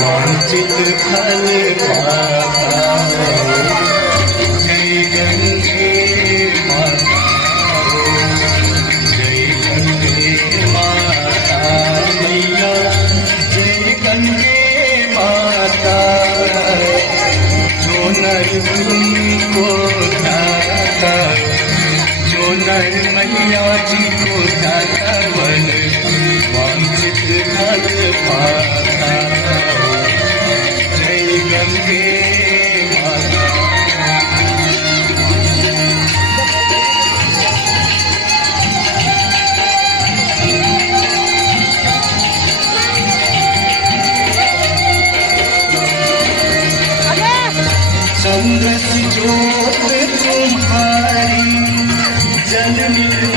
वांछित फल पाता। जय गंगे माता, जय गंगे माता मैया, जय गंगे माता। जो नर तुमको ध्याता, जो नर मैया जी को ध्याता, मन वांछित फल पाता। जय गंगे माता। चंद्र सी ज्योत तुम्हारी, जननी